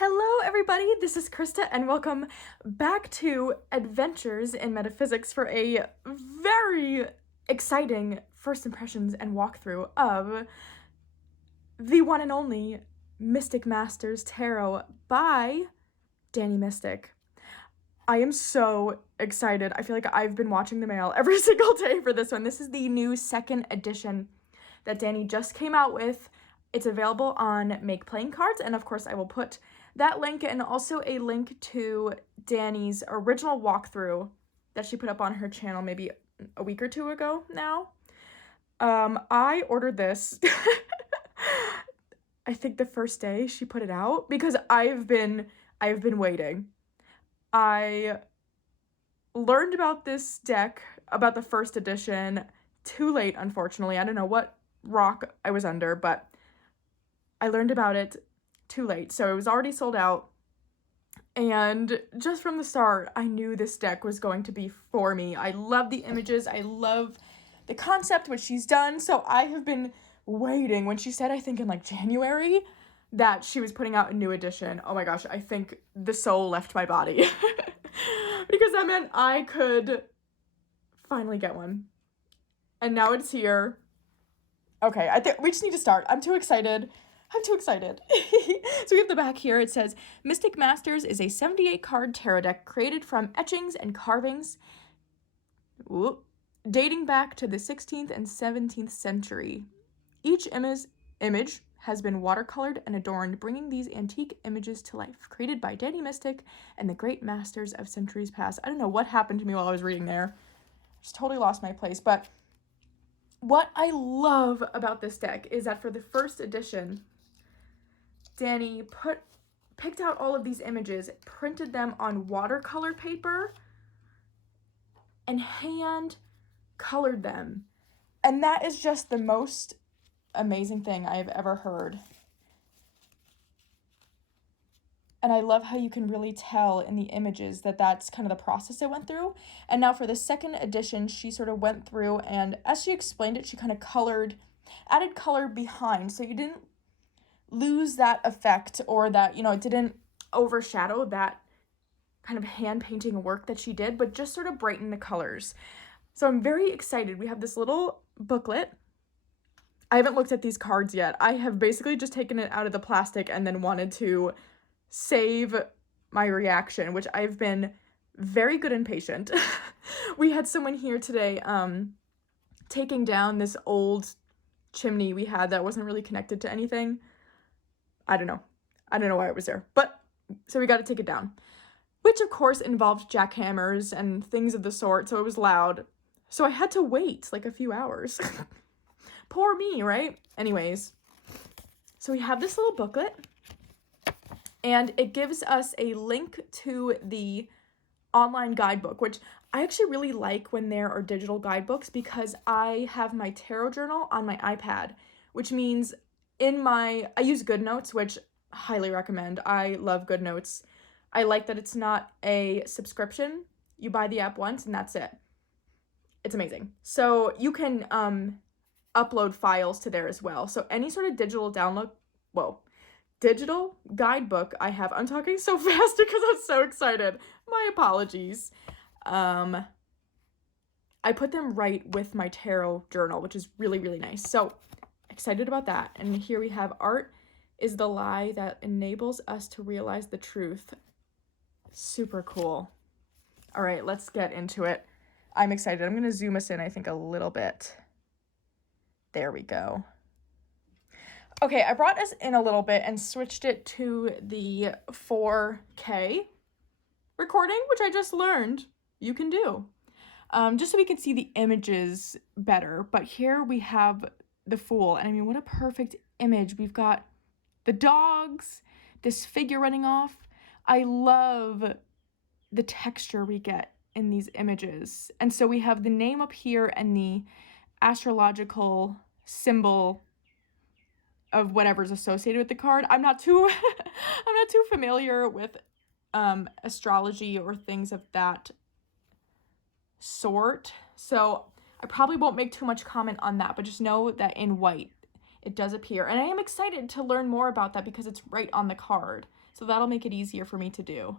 Hello, everybody. This is Krista, and welcome back to Adventures in Metaphysics for a very exciting first impressions and walkthrough of the one and only Mystic Masters Tarot by Danny Mystic. I am so excited. I feel like I've been watching the mail every single day for this one. This is the new second edition that Danny just came out with. It's available on Make Playing Cards, and of course I will put that link and also a link to Danny's original walkthrough that she put up on her channel maybe a week or two ago now. I ordered this I think the first day she put it out because I've been waiting. I learned about this deck, about the first edition, too late, unfortunately. I don't know what rock I was under, but I learned about it too late. So it was already sold out. And just from the start, I knew this deck was going to be for me. I love the images. I love the concept, which she's done. So I have been waiting. When she said, I think in like January, that she was putting out a new edition, oh my gosh, I think the soul left my body. Because that meant I could finally get one. And now it's here. Okay, I think we just need to start. I'm too excited. So we have the back here. It says, Mystic Masters is a 78 card tarot deck created from etchings and carvings dating back to the 16th and 17th century. Each image has been watercolored and adorned, bringing these antique images to life, created by Danny Mystic and the great masters of centuries past. I don't know what happened to me while I was reading there. Just totally lost my place. But what I love about this deck is that for the first edition, Danny picked out all of these images, printed them on watercolor paper, and hand colored them. And that is just the most amazing thing I have ever heard. And I love how you can really tell in the images that that's kind of the process it went through. And now for the second edition, she sort of went through, and as she explained it, she kind of added color behind. So you didn't lose that effect, or that, it didn't overshadow that kind of hand painting work that she did, but just sort of brighten the colors. So I'm very excited. We have this little booklet. I haven't looked at these cards yet. I have basically just taken it out of the plastic and then wanted to save my reaction, which I've been very good and patient. We had someone here today taking down this old chimney we had that wasn't really connected to anything. I don't know why it was there, but so we got to take it down, which of course involved jackhammers and things of the sort, so it was loud. So I had to wait like a few hours. Poor me, right? Anyways, so we have this little booklet, and it gives us a link to the online guidebook, which I actually really like when there are digital guidebooks, because I have my tarot journal on my iPad, which means I use GoodNotes, which I highly recommend. I love GoodNotes. I like that it's not a subscription. You buy the app once and that's it. It's amazing. So you can upload files to there as well. So any sort of digital guidebook I have. I'm talking so fast because I'm so excited. My apologies. I put them right with my tarot journal, which is really, really nice. So excited about that. And here we have art is the lie that enables us to realize the truth. Super cool. All right, let's get into it. I'm excited. I'm going to zoom us in, I think, a little bit. There we go. Okay, I brought us in a little bit and switched it to the 4K recording, which I just learned you can do. Just so we can see the images better. But here we have the Fool, and I mean, what a perfect image. We've got the dogs, this figure running off. I love the texture we get in these images. And so we have the name up here and the astrological symbol of whatever's associated with the card. I'm not too familiar with astrology or things of that sort, so I probably won't make too much comment on that, but just know that in white it does appear, and I am excited to learn more about that because it's right on the card. So that'll make it easier for me to do.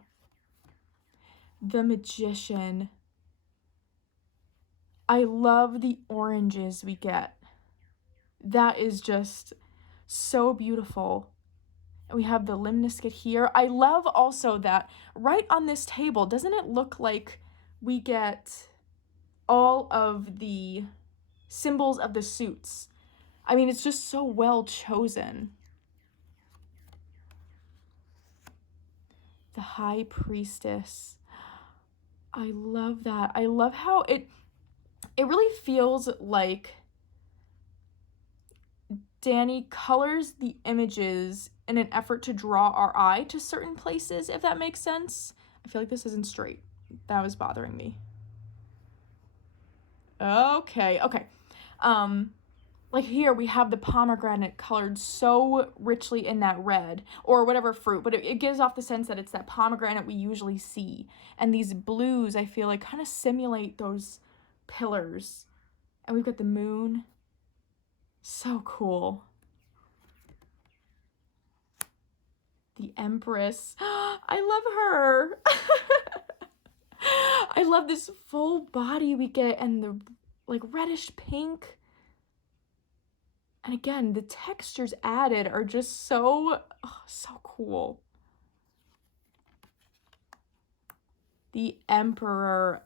The Magician. I love the oranges we get. That is just so beautiful. And we have the limniscate here. I love also that right on this table, doesn't it look like we get all of the symbols of the suits? I mean, it's just so well chosen. The High Priestess. I love that. I love how it really feels like Danny colors the images in an effort to draw our eye to certain places, if that makes sense. I feel like this isn't straight. That was bothering me. Okay. Like here we have the pomegranate colored so richly in that red, or whatever fruit, but it gives off the sense that it's that pomegranate we usually see. And these blues, I feel like, kind of simulate those pillars. And we've got the moon. So cool. The Empress. I love her. I love this full body we get and the like reddish pink. And again, the textures added are just so cool. The Emperor,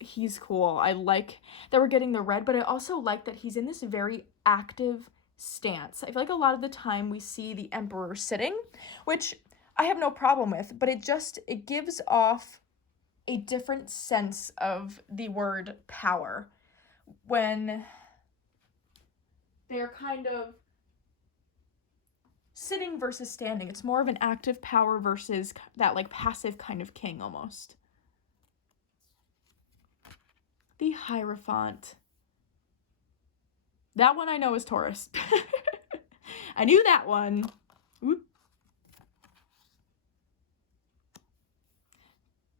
he's cool. I like that we're getting the red, but I also like that he's in this very active stance. I feel like a lot of the time we see the Emperor sitting, which I have no problem with, but it gives off a different sense of the word power when they're kind of sitting versus standing. It's more of an active power versus that like passive kind of king almost. The Hierophant. That one I know is Taurus. I knew that one. Oop.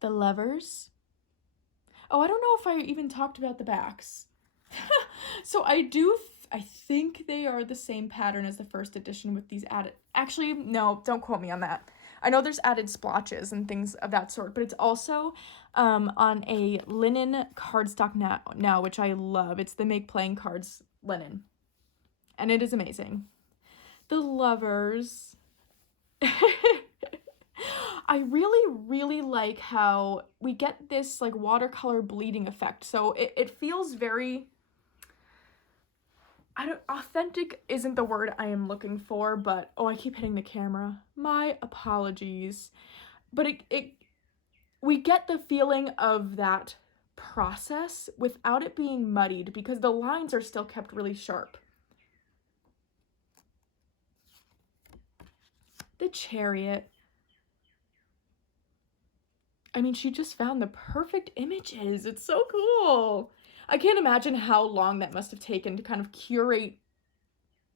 The Lovers. Oh, I don't know if I even talked about the backs. So I think they are the same pattern as the first edition with these added. Actually, no, don't quote me on that. I know there's added splotches and things of that sort, but it's also on a linen cardstock now, which I love. It's the Make Playing Cards linen, and it is amazing. The Lovers. I really like how we get this like watercolor bleeding effect. So it feels very, authentic isn't the word I am looking for, but I keep hitting the camera. My apologies. But we get the feeling of that process without it being muddied because the lines are still kept really sharp. The Chariot. I mean, she just found the perfect images. It's so cool. I can't imagine how long that must have taken to kind of curate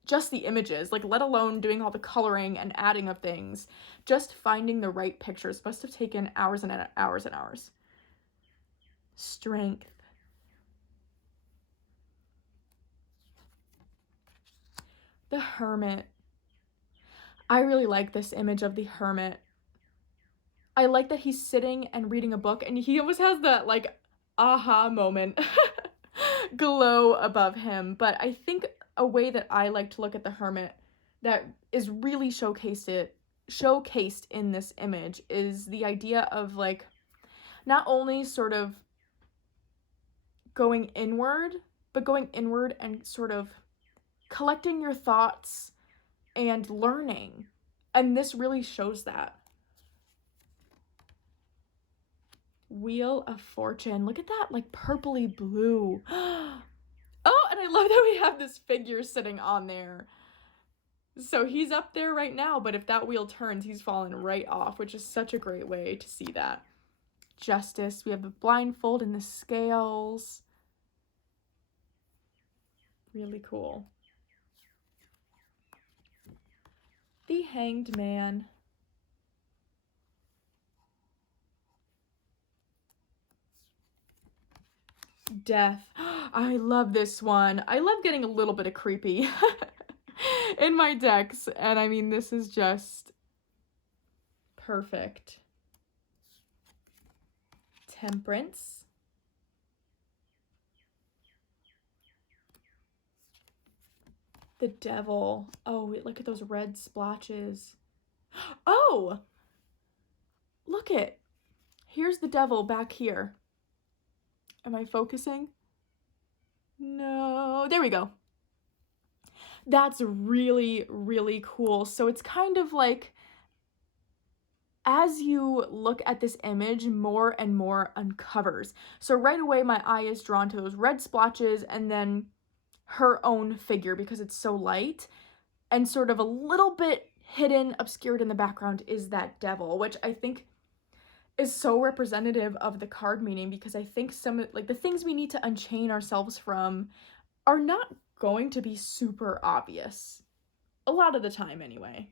just the images, like let alone doing all the coloring and adding of things. Just finding the right pictures must have taken hours and hours and hours. Strength. The Hermit. I really like this image of the Hermit. I like that he's sitting and reading a book, and he almost has that, like, aha moment glow above him. But I think a way that I like to look at the Hermit that is really showcased in this image is the idea of, like, not only sort of going inward, but going inward and sort of collecting your thoughts and learning. And this really shows that. Wheel of Fortune. Look at that, like, purpley blue. Oh, and I love that we have this figure sitting on there. So he's up there right now, but if that wheel turns, he's falling right off, which is such a great way to see that. Justice. We have the blindfold and the scales. Really cool. The Hanged Man. Death. I love this one. I love getting a little bit of creepy in my decks. And I mean, this is just Perfect. Temperance. The Devil. Oh, look at those red splotches. Oh! Look it. Here's the Devil back here. Am I focusing? No. There we go. That's really, really cool. So it's kind of like, as you look at this image, more and more uncovers. So right away, my eye is drawn to those red splotches and then her own figure because it's so light. And sort of a little bit hidden, obscured in the background is that Devil, which I think is so representative of the card meaning, because I think some, like, the things we need to unchain ourselves from are not going to be super obvious. A lot of the time, anyway.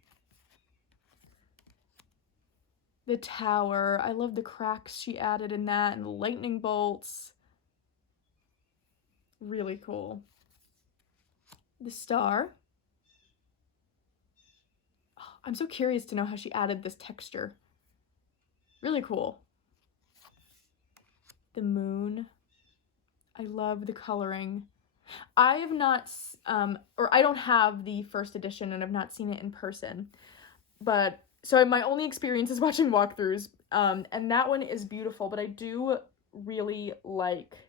The Tower. I love the cracks she added in that, and the lightning bolts. Really cool. The Star. Oh, I'm so curious to know how she added this texture. Really cool. The Moon. I love the coloring. I have not, or I don't have the first edition and I've not seen it in person, but so my only experience is watching walkthroughs, and that one is beautiful, but I do really like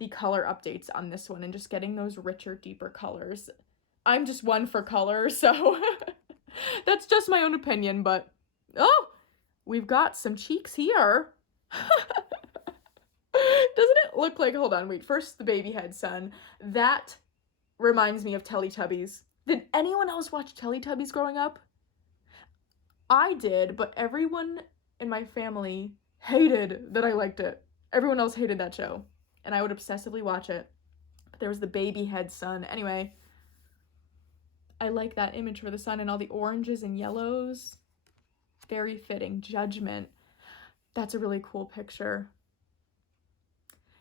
the color updates on this one and just getting those richer, deeper colors. I'm just one for color, so that's just my own opinion, but oh, we've got some cheeks here. Doesn't it look like, hold on, wait, first the baby head son. That reminds me of Teletubbies. Did anyone else watch Teletubbies growing up? I did, but everyone in my family hated that I liked it. Everyone else hated that show, and I would obsessively watch it. But there was the baby head son. Anyway, I like that image for the sun and all the oranges and yellows. Very fitting. Judgment. That's a really cool picture.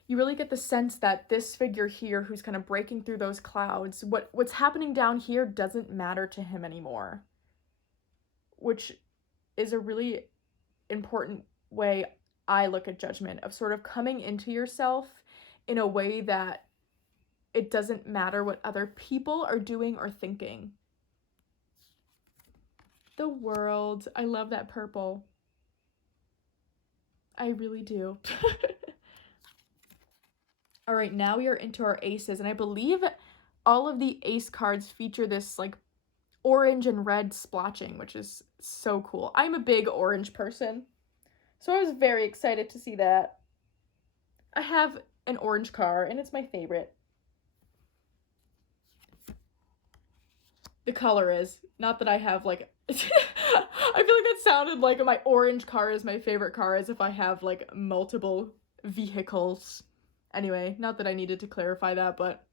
You really get the sense that this figure here, who's kind of breaking through those clouds, what's happening down here doesn't matter to him anymore, which is a really important way I look at judgment, of sort of coming into yourself in a way that it doesn't matter what other people are doing or thinking. The World. I love that purple. I really do. All right, now we are into our aces, and I believe all of the ace cards feature this like orange and red splotching, which is so cool. I'm a big orange person, so I was very excited to see that. I have an orange car, and it's my favorite. The color is, not that I have like, I feel like that sounded like my orange car is my favorite car, as if I have like multiple vehicles. Anyway, not that I needed to clarify that, but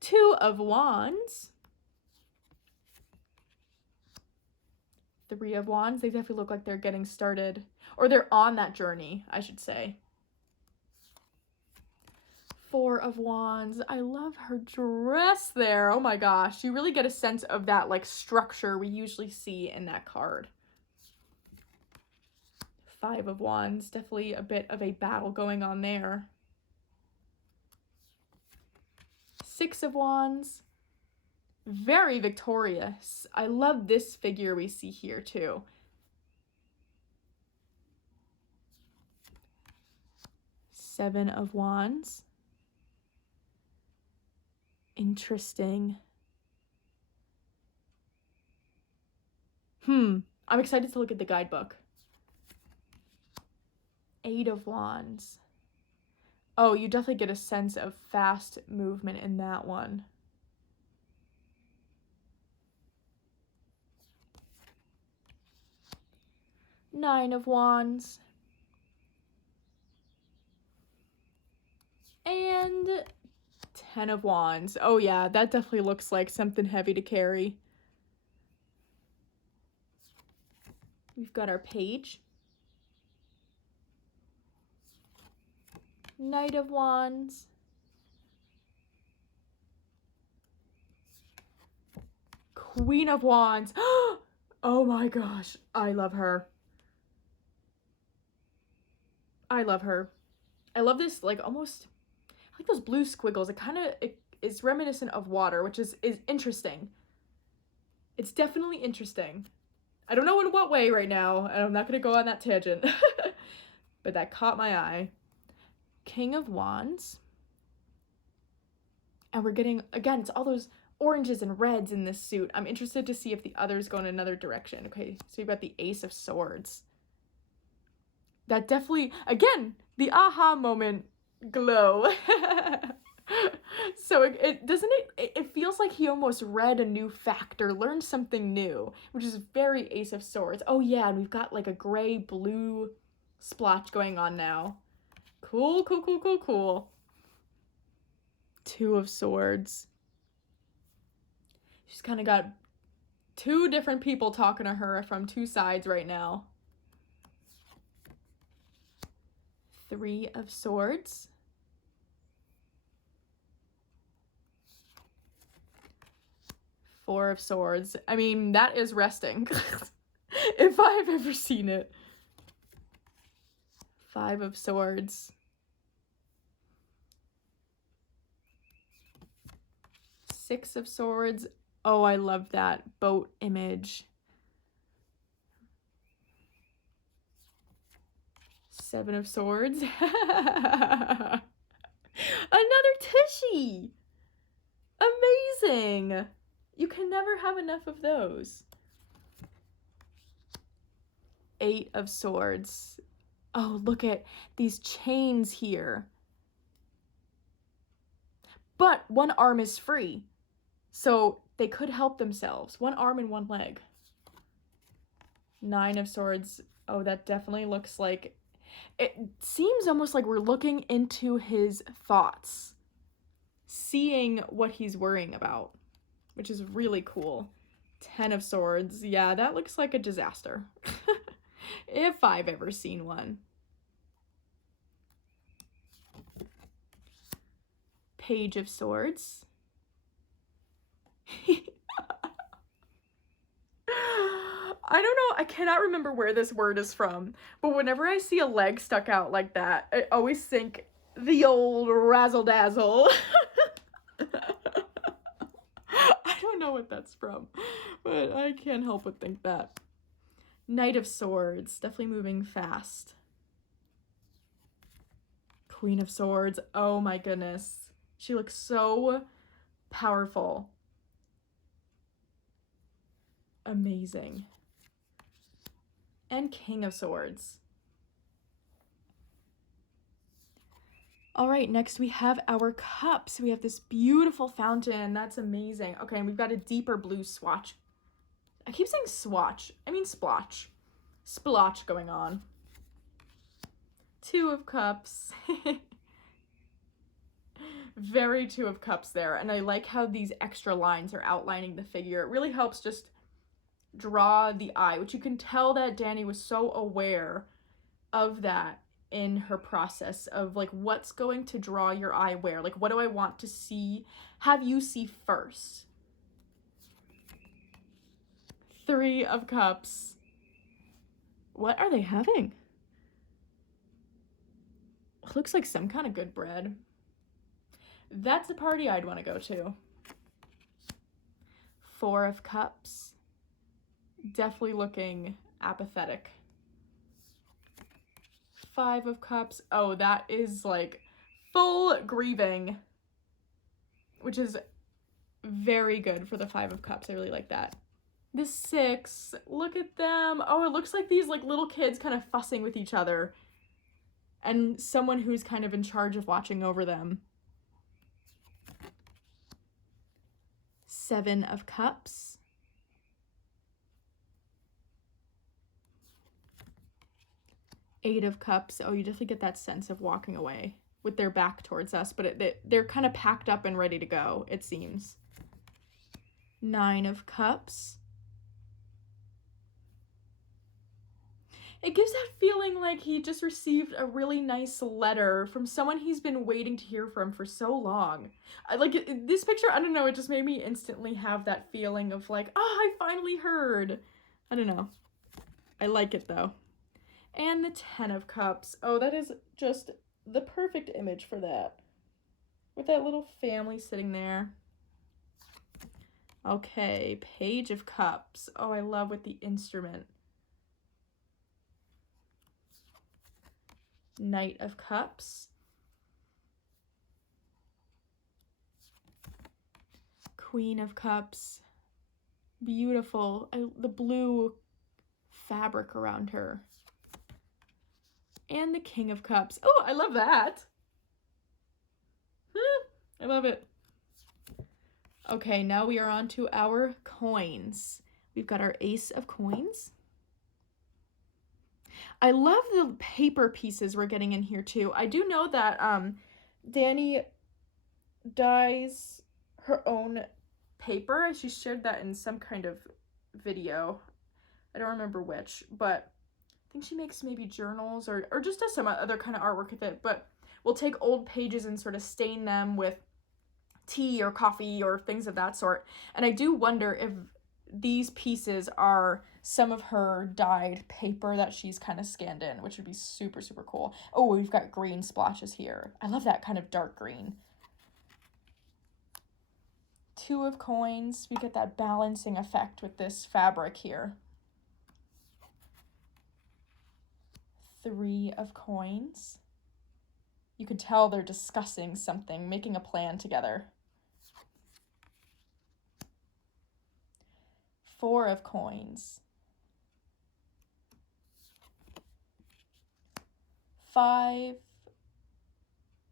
2 of Wands. 3 of Wands. They definitely look like they're getting started, or they're on that journey, I should say. 4 of Wands. I love her dress there. Oh my gosh. You really get a sense of that like structure we usually see in that card. 5 of Wands. Definitely a bit of a battle going on there. 6 of Wands. Very victorious. I love this figure we see here too. 7 of Wands. Interesting. I'm excited to look at the guidebook. 8 of Wands. Oh, you definitely get a sense of fast movement in that one. 9 of Wands. And 10 of Wands. Oh yeah, that definitely looks like something heavy to carry. We've got our page. Knight of Wands. Queen of Wands. Oh my gosh, I love her. I love her. I love this, like, almost, I like those blue squiggles. It is reminiscent of water, which is interesting. It's definitely interesting. I don't know in what way right now, and I'm not going to go on that tangent. But that caught my eye. King of Wands. And we're getting, again, it's all those oranges and reds in this suit. I'm interested to see if the others go in another direction. Okay, so you've got the Ace of Swords. That definitely, again, the aha moment glow. So it doesn't it feels like he almost read a new fact or learned something new, which is very Ace of Swords. Oh yeah, and we've got like a gray blue splotch going on now. Cool, cool, cool, cool, cool. Two of Swords. She's kind of got two different people talking to her from two sides right now. Three of Swords. Four of Swords. I mean, that is resting. If I've ever seen it. Five of Swords. Six of Swords. Oh, I love that boat image. Seven of Swords. Another Tushy. Amazing. You can never have enough of those. Eight of Swords. Oh, look at these chains here. But one arm is free. So they could help themselves. One arm and one leg. Nine of Swords. Oh, that definitely looks like... It seems almost like we're looking into his thoughts. Seeing what he's worrying about. Which is really cool. 10 of Swords. Yeah, that looks like a disaster. If I've ever seen one. Page of Swords. I don't know, I cannot remember where this word is from, but whenever I see a leg stuck out like that, I always think the old razzle-dazzle. I don't know what that's from, but I can't help but think that. Knight of Swords, definitely moving fast. Queen of Swords, oh my goodness. She looks so powerful. Amazing. And King of Swords. All right, next we have our cups. We have this beautiful fountain. That's amazing. Okay, and we've got a deeper blue swatch. I keep saying swatch. I mean splotch. Splotch going on. Two of Cups. Very Two of Cups there. And I like how these extra lines are outlining the figure. It really helps just draw the eye, which you can tell that Danny was so aware of that in her process of like what's going to draw your eye where, like what do I want to see, have you see first. Three of Cups. What are they having? Looks like some kind of good bread. That's a party I'd want to go to. Four of Cups. Definitely looking apathetic. Five of Cups. Oh, that is like full grieving, which is very good for the Five of Cups. I really like that. The Six, look at them. Oh, it looks like these like little kids kind of fussing with each other and someone who's kind of in charge of watching over them. Seven of Cups. Eight of Cups. Oh, you definitely get that sense of walking away with their back towards us, but they're kind of packed up and ready to go, it seems. Nine of Cups. It gives that feeling like he just received a really nice letter from someone he's been waiting to hear from for so long. This picture, I don't know, it just made me instantly have that feeling of like, oh, I finally heard. I don't know. I like it though. And the 10 of Cups. Oh, that is just the perfect image for that. With that little family sitting there. Okay, Page of Cups. Oh, I love with the instrument. Knight of Cups. Queen of Cups. Beautiful. The blue fabric around her. And the King of Cups. Oh, I love that. I love it. Okay, now we are on to our coins. We've got our Ace of Coins. I love the paper pieces we're getting in here too. I do know that Dani dyes her own paper. She shared that in some kind of video. I don't remember which, but I think she makes maybe journals or just does some other kind of artwork with it. But we'll take old pages and sort of stain them with tea or coffee or things of that sort. And I do wonder if these pieces are some of her dyed paper that she's kind of scanned in, which would be super, super cool. Oh, we've got green splotches here. I love that kind of dark green. 2 of Coins. We get that balancing effect with this fabric here. 3 of Coins. You could tell they're discussing something, making a plan together. 4 of Coins. 5.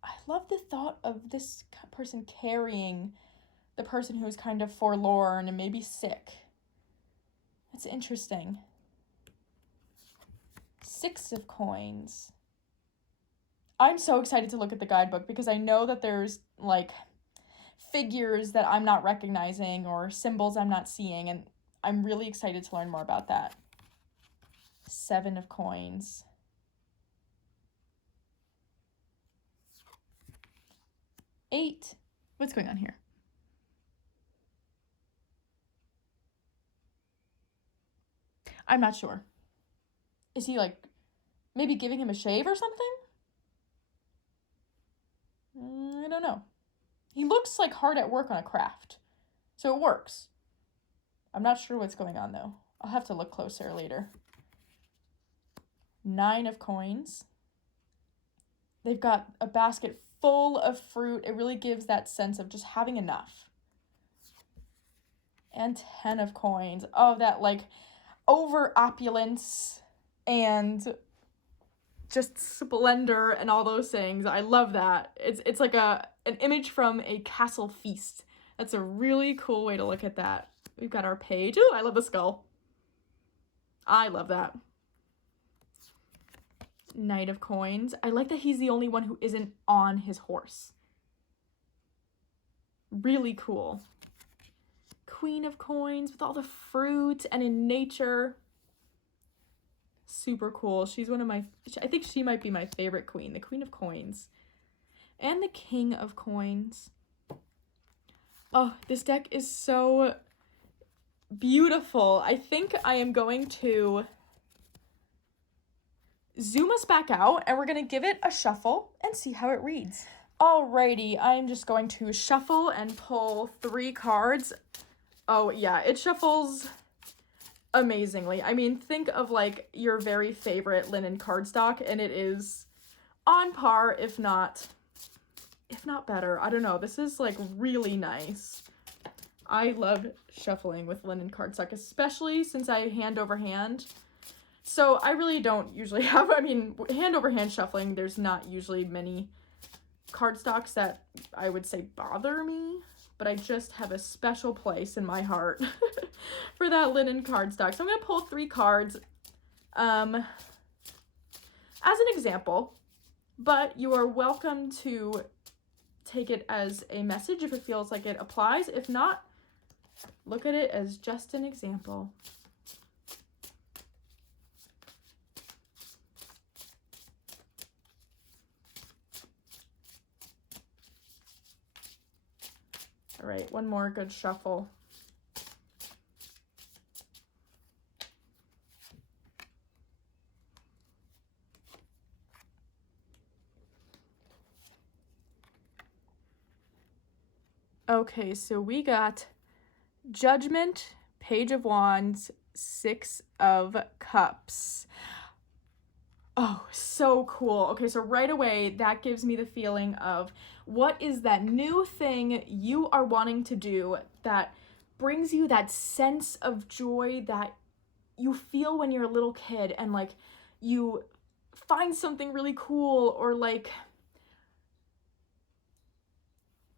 I love the thought of this person carrying the person who's kind of forlorn and maybe sick. It's interesting. 6 of Coins. I'm so excited to look at the guidebook because I know that there's like figures that I'm not recognizing or symbols I'm not seeing, and I'm really excited to learn more about that. 7 of Coins. 8. What's going on here? I'm not sure. Is he like maybe giving him a shave or something? I don't know. He looks like hard at work on a craft, so it works. I'm not sure what's going on though. I'll have to look closer later. 9 of Coins. They've got a basket full of fruit. It really gives that sense of just having enough. And 10 of Coins. Oh, that like over opulence and just splendor and all those things. I love that. It's like an image from a castle feast. That's a really cool way to look at that. We've got our page. Oh, I love the skull. I love that. Knight of Coins. I like that he's the only one who isn't on his horse. Really cool. Queen of Coins with all the fruit and in nature. Super cool. She's one of my, I think she might be my favorite queen, the Queen of Coins. And the King of Coins. Oh, this deck is so beautiful. I think I am going to zoom us back out and we're going to give it a shuffle and see how it reads. Alrighty, I'm just going to shuffle and pull 3 cards. Oh yeah, it shuffles amazingly. I mean, think of like your very favorite linen cardstock and it is on par, if not better. I don't know. This is like really nice. I love shuffling with linen cardstock, especially since I hand over hand. So I really don't usually have, I mean, hand over hand shuffling, there's not usually many cardstocks that I would say bother me, but I just have a special place in my heart for that linen cardstock. So I'm going to pull 3 cards as an example, but you are welcome to take it as a message if it feels like it applies. If not, look at it as just an example. All right, one more good shuffle. Okay, so we got Judgment, Page of Wands, Six of Cups. Oh, so cool. Okay, so right away, that gives me the feeling of what is that new thing you are wanting to do that brings you that sense of joy that you feel when you're a little kid, and like you find something really cool, or like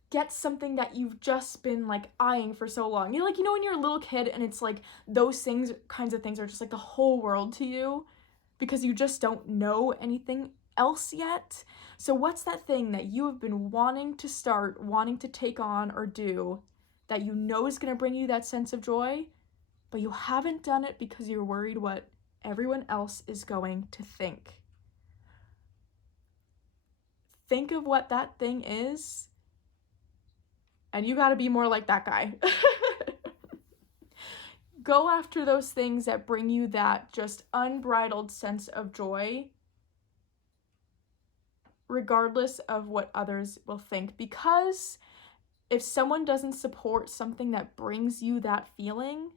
get something that you've just been like eyeing for so long. You know, like, you know, when you're a little kid and it's like those things, kinds of things are just like the whole world to you because you just don't know anything else yet. So what's that thing that you have been wanting to start, wanting to take on or do that you know is going to bring you that sense of joy, but you haven't done it because you're worried what everyone else is going to think? Think of what that thing is, and you got to be more like that guy. Go after those things that bring you that just unbridled sense of joy, regardless of what others will think. Because if someone doesn't support something that brings you that feeling,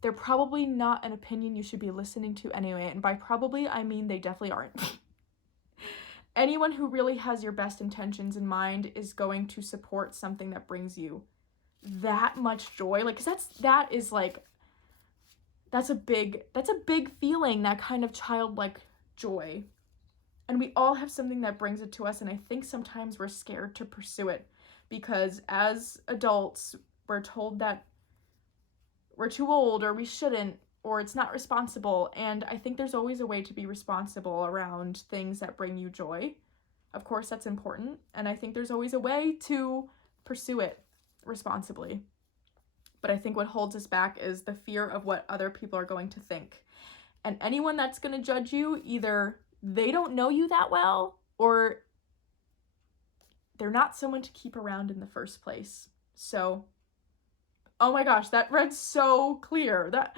they're probably not an opinion you should be listening to anyway. And by probably, I mean they definitely aren't. Anyone who really has your best intentions in mind is going to support something that brings you that much joy. Like, 'cause that's a big feeling, that kind of childlike joy. And we all have something that brings it to us, and I think sometimes we're scared to pursue it because as adults, we're told that we're too old, or we shouldn't, or it's not responsible. And I think there's always a way to be responsible around things that bring you joy. Of course, that's important, and I think there's always a way to pursue it responsibly. But I think what holds us back is the fear of what other people are going to think. And anyone that's going to judge you, either they don't know you that well, or they're not someone to keep around in the first place. So, oh my gosh, that read so clear. That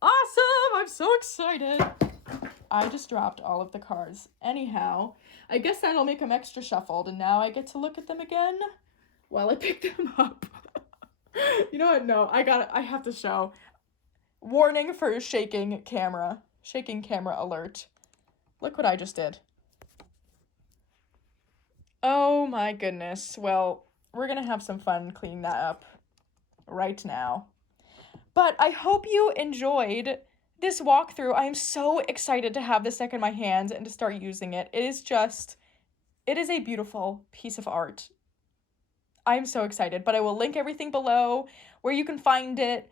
awesome! I'm so excited. I just dropped all of the cards. Anyhow, I guess that'll make them extra shuffled, and now I get to look at them again while I pick them up. You know what? No, I have to show. Warning for shaking camera. Shaking camera alert. Look what I just did. Oh my goodness. Well, we're gonna have some fun cleaning that up right now. But I hope you enjoyed this walkthrough. I am so excited to have this deck in my hands and to start using it. It is a beautiful piece of art. I'm so excited, but I will link everything below where you can find it.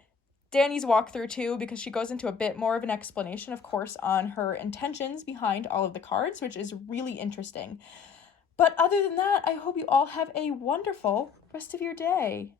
Danny's walkthrough too, because she goes into a bit more of an explanation, of course, on her intentions behind all of the cards, which is really interesting. But other than that, I hope you all have a wonderful rest of your day.